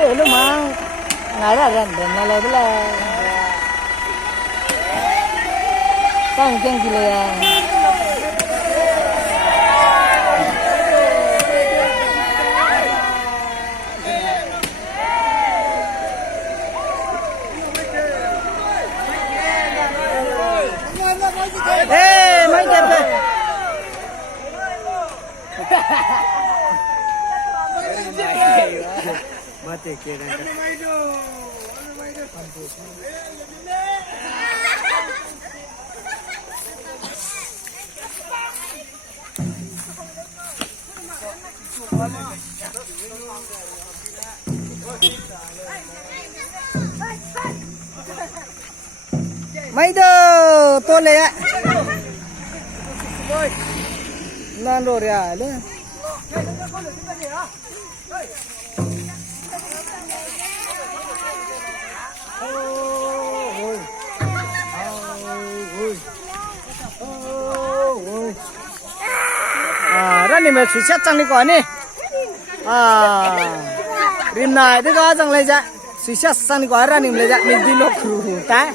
chơi luôn mà ngày là rèn rèn là lấy là con chân gì là ê mấy đẹp đây mati kira mấy đứa tôi lấy ạ nan rồi à đấy ra này mà suy xét chẳng đi quả nè rim này đứa có chẳng lấy ra suy xét sang đi quả ra này lấy ra mình đi lột khử ta